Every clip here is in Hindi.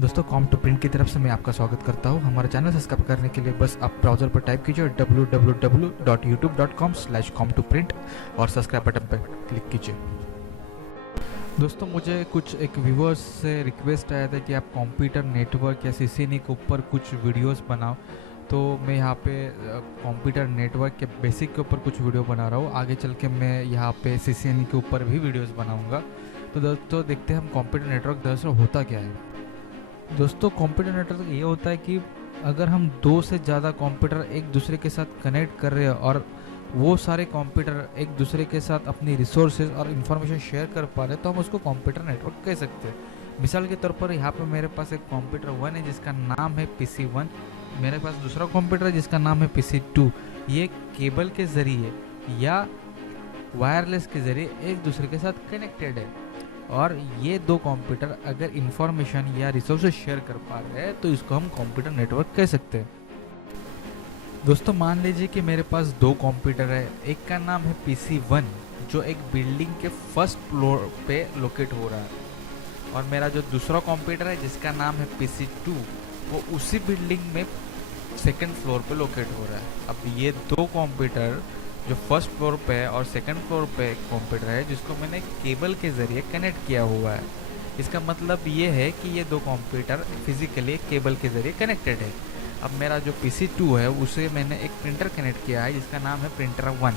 दोस्तों कॉम टू प्रिंट की तरफ से मैं आपका स्वागत करता हूं। हमारा चैनल सब्सक्राइब करने के लिए बस आप ब्राउज़र पर टाइप कीजिए www.youtube.com/com2print और सब्सक्राइब बटन पर क्लिक कीजिए। दोस्तों मुझे कुछ एक व्यूअर्स से रिक्वेस्ट आया था कि आप कंप्यूटर नेटवर्क या सीसीएनए के ऊपर कुछ वीडियोस बनाओ, तो मैं यहाँ पे कंप्यूटर नेटवर्क के बेसिक के ऊपर कुछ वीडियो बना रहा हूँ। आगे चल के मैं यहाँ पे सीसीएनए के ऊपर भी वीडियोस बनाऊँगा। तो दोस्तों देखते हैं हम कंप्यूटर नेटवर्क दरअसल होता क्या है। दोस्तों कंप्यूटर नेटवर्क ये होता है कि अगर हम दो से ज़्यादा कंप्यूटर एक दूसरे के साथ कनेक्ट कर रहे हैं और वो सारे कंप्यूटर एक दूसरे के साथ अपनी रिसोर्सेज और इन्फॉर्मेशन शेयर कर पा रहे हैं तो हम उसको कंप्यूटर नेटवर्क कह सकते हैं। मिसाल के तौर पर यहाँ पर मेरे पास एक कंप्यूटर 1 है जिसका नाम है PC1, मेरे पास दूसरा कंप्यूटर है जिसका नाम है PC2। ये केबल के ज़रिए या वायरलेस के ज़रिए एक दूसरे के साथ कनेक्टेड है और ये दो कंप्यूटर अगर इंफॉर्मेशन या रिसोर्सेज शेयर कर पा रहे हैं तो इसको हम कंप्यूटर नेटवर्क कह सकते हैं। दोस्तों मान लीजिए कि मेरे पास दो कंप्यूटर है, एक का नाम है PC1 जो एक बिल्डिंग के फर्स्ट फ्लोर पे लोकेट हो रहा है और मेरा जो दूसरा कंप्यूटर है जिसका नाम है PC2 वो उसी बिल्डिंग में सेकंड फ्लोर पे लोकेट हो रहा है। अब ये दो कंप्यूटर जो फर्स्ट फ्लोर पे है और सेकंड फ्लोर पे एक कंप्यूटर है जिसको मैंने केबल के ज़रिए कनेक्ट किया हुआ है। इसका मतलब ये है कि ये दो कंप्यूटर फिजिकली केबल के ज़रिए कनेक्टेड है। अब मेरा जो PC2 है उसे मैंने एक प्रिंटर कनेक्ट किया है जिसका नाम है Printer1।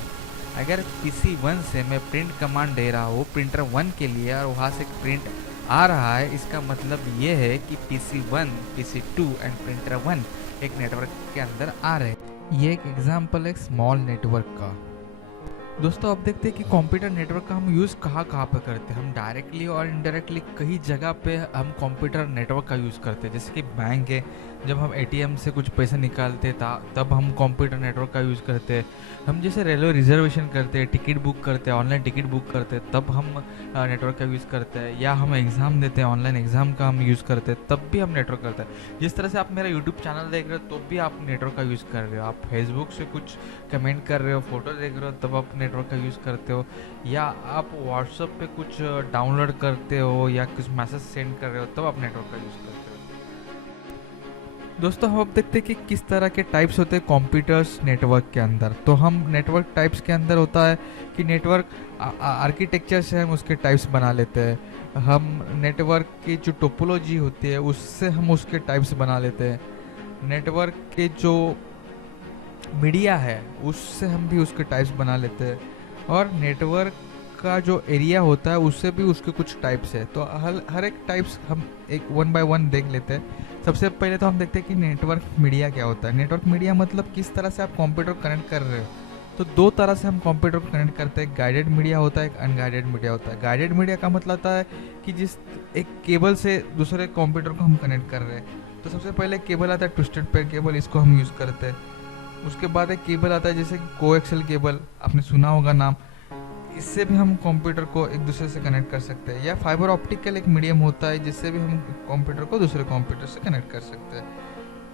अगर PC1 से मैं प्रिंट कमांड दे रहा हूँ Printer1 के लिए और वहाँ से प्रिंट आ रहा है, इसका मतलब ये है कि PC1, PC2 एंड Printer1 एक नेटवर्क के अंदर आ रहे हैं। ये एक एग्जाम्पल है स्मॉल नेटवर्क का। दोस्तों अब देखते हैं कि कंप्यूटर नेटवर्क का हम यूज़ कहाँ कहाँ पे करते हैं। हम डायरेक्टली और इनडायरेक्टली कई जगह पे हम कंप्यूटर नेटवर्क का यूज़ करते हैं। जैसे कि बैंक है, जब हम एटीएम से कुछ पैसे निकालते तब हम कंप्यूटर नेटवर्क का यूज़ करते हैं। हम जैसे रेलवे रिजर्वेशन करते हैं, टिकट बुक करते हैं, ऑनलाइन टिकट बुक करते हैं, तब हम नेटवर्क का यूज़ करते हैं। या हम एग्ज़ाम देते हैं, ऑनलाइन एग्ज़ाम का हम यूज़ करते हैं, तब भी हम नेटवर्क करते हैं। जिस तरह से आप मेरा यूट्यूब चैनल देख रहे हो तो भी आप नेटवर्क का यूज़ कर रहे हो। आप फेसबुक से कुछ कमेंट कर रहे हो, फोटो देख रहे हो, तब आप नेटवर्क का यूज़ करते हो। या आप व्हाट्सएप पे कुछ डाउनलोड करते हो या कुछ मैसेज सेंड कर रहे हो तब आप नेटवर्क का यूज़ करते हो। दोस्तों हम अब देखते हैं कि किस तरह के टाइप्स होते हैं कंप्यूटर्स नेटवर्क के अंदर। तो हम नेटवर्क टाइप्स के अंदर होता है कि नेटवर्क आर्किटेक्चर से हम उसके टाइप्स बना लेते हैं। हम नेटवर्क की जो टोपोलॉजी होती है उससे हम उसके टाइप्स बना लेते हैं। नेटवर्क के जो मीडिया है उससे हम भी उसके टाइप्स बना लेते हैं और नेटवर्क का जो एरिया होता है उससे भी उसके कुछ टाइप्स है। तो हर एक टाइप्स हम एक वन बाय वन देख लेते हैं। सबसे पहले तो हम देखते हैं कि नेटवर्क मीडिया क्या होता है। नेटवर्क मीडिया मतलब किस तरह से आप कंप्यूटर कनेक्ट कर रहे हो। तो दो तरह से हम कंप्यूटर को कनेक्ट करते हैं, गाइडेड मीडिया होता है, एक अनगाइडेड मीडिया होता है। गाइडेड मीडिया का मतलब होता है कि जिस एक केबल से दूसरे कंप्यूटर को हम कनेक्ट कर रहे हैं। तो सबसे पहले केबल आता है ट्विस्टेड पेयर केबल, इसको हम यूज़ करते हैं। उसके बाद एक केबल आता है जैसे कोएक्सियल केबल, आपने सुना होगा नाम। इससे भी हम कंप्यूटर को एक दूसरे से कनेक्ट कर सकते हैं। या फाइबर ऑप्टिकल एक मीडियम होता है जिससे भी हम कंप्यूटर को दूसरे कंप्यूटर से कनेक्ट कर सकते हैं।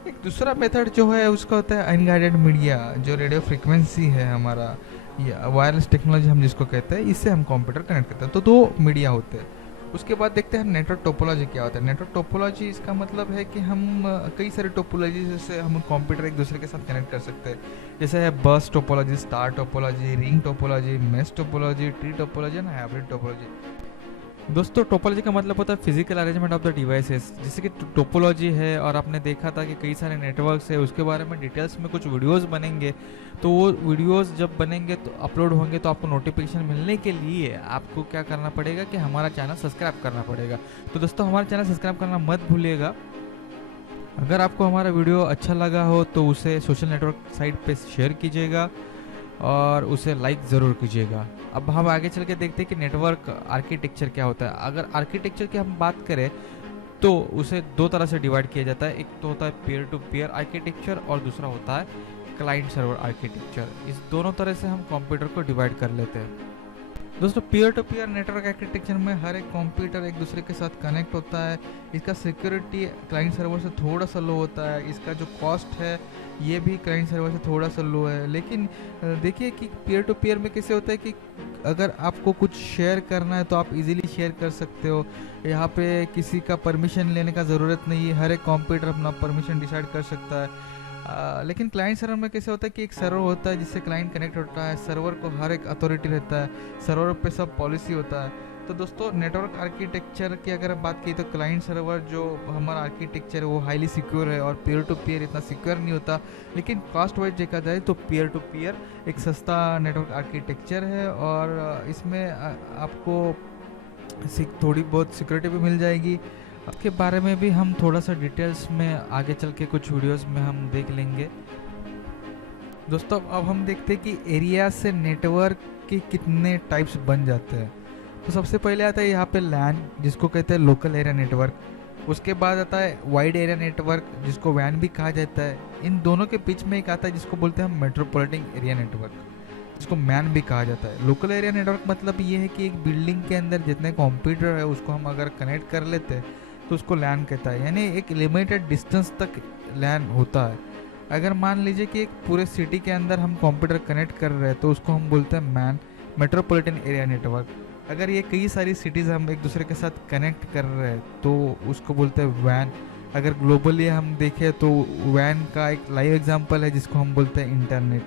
एक दूसरा मेथड जो है उसका होता है अनगाइडेड मीडिया, जो रेडियो फ्रिक्वेंसी है हमारा या वायरलेस टेक्नोलॉजी हम जिसको कहते हैं, इससे हम कंप्यूटर कनेक्ट करते हैं। तो दो मीडिया होते हैं। उसके बाद देखते हैं नेटवर्क टोपोलॉजी क्या होता है। नेटवर्क टोपोलॉजी इसका मतलब है कि हम कई सारे टोपोलॉजी से हम कंप्यूटर एक दूसरे के साथ कनेक्ट कर सकते हैं। जैसे है बस topology, star topology, ring topology, mesh topology, tree topology and hybrid topology. दोस्तों टोपोलॉजी का मतलब होता है physical arrangement of the devices. जैसे कि टोपोलॉजी है और आपने देखा था कि कई सारे नेटवर्क्स है, उसके बारे में डिटेल्स में कुछ वीडियोस बनेंगे। तो वो वीडियोस जब बनेंगे तो अपलोड होंगे तो आपको नोटिफिकेशन मिलने के लिए आपको क्या करना पड़ेगा कि हमारा चैनल सब्सक्राइब करना पड़ेगा। तो दोस्तों हमारा चैनल सब्सक्राइब करना मत भूलिएगा। अगर आपको हमारा वीडियो अच्छा लगा हो तो उसे सोशल नेटवर्क साइट पे शेयर कीजिएगा और उसे लाइक ज़रूर कीजिएगा। अब हम आगे चल के देखते हैं कि नेटवर्क आर्किटेक्चर क्या होता है। अगर आर्किटेक्चर की हम बात करें तो उसे दो तरह से डिवाइड किया जाता है। एक तो होता है पेयर टू पेयर आर्किटेक्चर और दूसरा होता है क्लाइंट सर्वर आर्किटेक्चर। इस दोनों तरह से हम कंप्यूटर को डिवाइड कर लेते हैं। दोस्तों peer to peer network architecture में हर एक कंप्यूटर एक दूसरे के साथ कनेक्ट होता है। इसका सिक्योरिटी क्लाइंट सर्वर से थोड़ा सा लो होता है, इसका जो कॉस्ट है ये भी क्लाइंट सर्वर से थोड़ा सा लो है। लेकिन देखिए कि पीयर टू पीयर में कैसे होता है कि अगर आपको कुछ शेयर करना है तो आप इजीली शेयर कर सकते हो। यहाँ पे किसी का परमिशन लेने का ज़रूरत नहीं है, हर एक कंप्यूटर अपना परमिशन डिसाइड कर सकता है। लेकिन क्लाइंट सर्वर में कैसे होता है कि एक सर्वर होता है जिससे क्लाइंट कनेक्ट होता है, सर्वर को हर एक अथॉरिटी रहता है, सर्वर पे सब पॉलिसी होता है। तो दोस्तों नेटवर्क आर्किटेक्चर की अगर बात की तो क्लाइंट सर्वर जो हमारा आर्किटेक्चर है वो हाईली सिक्योर है और पीयर टू पीयर इतना सिक्योर नहीं होता। लेकिन कॉस्ट वाइज देखा जाए तो पीयर टू पीयर एक सस्ता नेटवर्क आर्किटेक्चर है और इसमें आपको थोड़ी बहुत सिक्योरिटी भी मिल जाएगी। उसके बारे में भी हम थोड़ा सा डिटेल्स में आगे चल के कुछ वीडियोस में हम देख लेंगे। दोस्तों अब हम देखते हैं कि एरिया से नेटवर्क के कितने टाइप्स बन जाते हैं। तो सबसे पहले आता है यहाँ पे लैन जिसको कहते हैं लोकल एरिया नेटवर्क। उसके बाद आता है वाइड एरिया नेटवर्क जिसको वैन भी कहा जाता है। इन दोनों के बीच में एक आता है जिसको बोलते हैं हम मेट्रोपॉलिटन एरिया नेटवर्क, जिसको मैन भी कहा जाता है। लोकल एरिया नेटवर्क मतलब ये है कि एक बिल्डिंग के अंदर जितने कंप्यूटर है उसको हम अगर कनेक्ट कर लेते हैं तो उसको लैन कहता है, यानी एक लिमिटेड डिस्टेंस तक लैन होता है। अगर मान लीजिए कि एक पूरे सिटी के अंदर हम कंप्यूटर कनेक्ट कर रहे हैं तो उसको हम बोलते हैं मैन, मेट्रोपॉलिटन एरिया नेटवर्क। अगर ये कई सारी सिटीज़ हम एक दूसरे के साथ कनेक्ट कर रहे हैं तो उसको बोलते हैं वैन। अगर ग्लोबली हम देखें तो वैन का एक लाइव एग्जांपल है जिसको हम बोलते हैं इंटरनेट।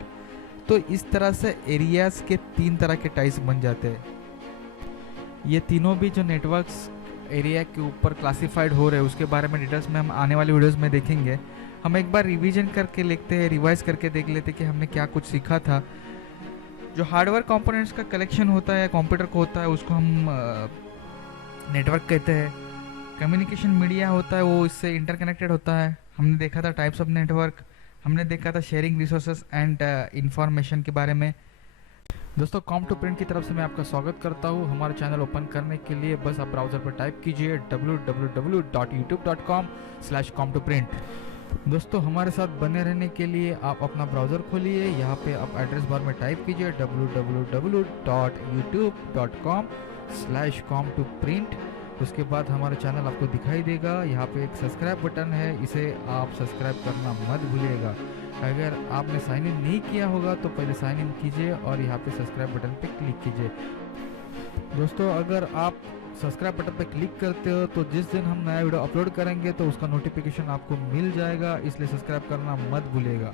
तो इस तरह से एरियाज़ के 3 तरह के टाइप्स बन जाते हैं। ये तीनों भी जो नेटवर्क्स एरिया के ऊपर क्लासिफाइड हो रहे हैं उसके बारे में डिटेल्स में हम आने वाली वीडियोस में देखेंगे। हम एक बार रिवीजन करके लिखते हैं, रिवाइज करके देख लेते हैं कि हमने क्या कुछ सीखा था। जो हार्डवेयर कंपोनेंट्स का कलेक्शन होता है कंप्यूटर को होता है उसको हम नेटवर्क कहते हैं। कम्युनिकेशन मीडिया होता है वो इससे इंटरकनेक्टेड होता है। हमने देखा था टाइप्स ऑफ नेटवर्क, हमने देखा था शेयरिंग रिसोर्सेज एंड इंफॉर्मेशन के बारे में। दोस्तों कॉम टू प्रिंट की तरफ से मैं आपका स्वागत करता हूँ। हमारा चैनल ओपन करने के लिए बस आप ब्राउज़र पर टाइप कीजिए www.youtube.com/com2print। दोस्तों हमारे साथ बने रहने के लिए आप अपना ब्राउज़र खोलिए, यहाँ पे आप एड्रेस बार में टाइप कीजिए www.youtube.com/com2print। उसके बाद हमारा चैनल आपको दिखाई देगा, यहाँ पे एक सब्सक्राइब बटन है, इसे आप सब्सक्राइब करना मत भूलिएगा। अगर आपने साइन इन नहीं किया होगा तो पहले साइन इन कीजिए और यहाँ पे सब्सक्राइब बटन पे क्लिक कीजिए। दोस्तों अगर आप सब्सक्राइब बटन पे क्लिक करते हो तो जिस दिन हम नया वीडियो अपलोड करेंगे तो उसका नोटिफिकेशन आपको मिल जाएगा, इसलिए सब्सक्राइब करना मत भूलिएगा।